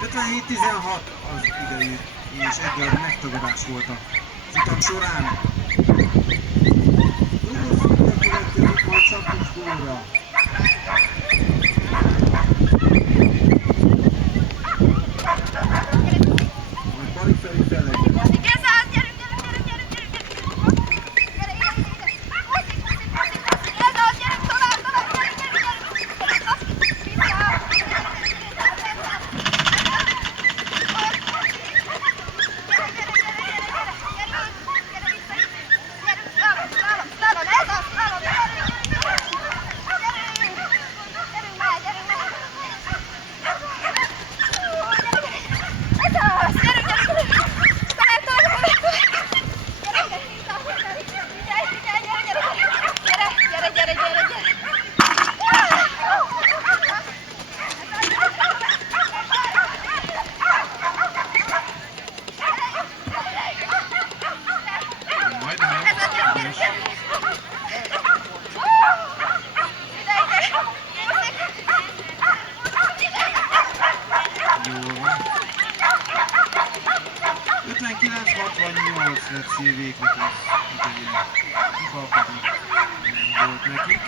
57-16 az idei, és egyből megtagadás volt a futam során. Rugósz újra következik, majd Szabkus gólra. Majd Bali felé fellegyen. Lett szilvéknek az idején. Kifalkadni nem volt nekik.